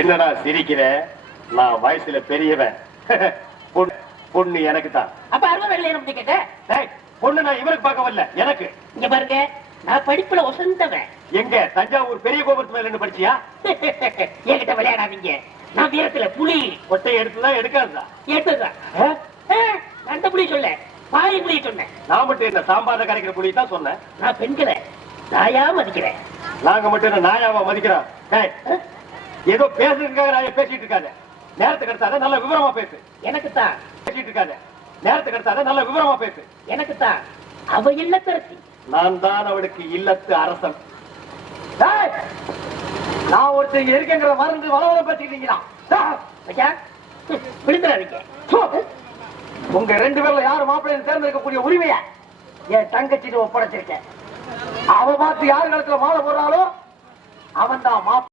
என்னடா சிரிக்கிற? நான் வயசுல பெரியவன். பொண்ணு எனக்கு தான். அப்ப அருமை கேட்ட பொண்ணு நான் இவருக்கு பார்க்க வரல, எனக்கு. இங்க பாருங்க, நான் படிப்புல ஒசந்தவன். எங்க தஞ்சாவூர் பெரிய கோபுரத்து மேல இருந்து படிச்சியா? என்கிட்ட விளையாடாதீங்க. நான் வீரத்துல புலி. ஒட்டை எடுத்துதான் எடுக்காதுதான். எடுத்துதான் அந்த புலி சொல்ல, பாய் புலி சொன்னேன். நான் மட்டும் என்ன சாம்பார கரைக்கிற புலி தான் சொன்னேன். நான் பெண்களை நாயா மதிக்கிறேன். நாங்க மட்டும் என்ன நாயாவா மதிக்கிறோம்? ஏதோ பேசுறதுக்காக நாய பேசிட்டு இருக்காத. நேரத்துக்கு எடுத்தாத நல்ல விவரமா பேசு. எனக்கு தான். பேசிட்டு இருக்காத. நேரத்துக்கு எடுத்தாத நல்ல விவரமா பேசு. எனக்கு தான். அவ இல்லத்தரசி. நான் தான் அவளுக்கு இல்லத்து அரசன். நான் ஒருத்தர் இருக்கேங்கிற மறந்து வளவளம் பேசிக்கிட்டீங்களா? விழுந்துடாதீங்க. உங்க 2 பேர்ல யாரு மாப்பிள்ளைன்னு தேர்ந்தெடுக்கக்கூடிய உரிமைய என் தங்கச்சிட்டு ஒப்படைச்சிருக்கேன். அவ பார்த்து யாரு காலத்துல மாலை போடுறாலும் அவன் தான் மாப்பிள்ளை.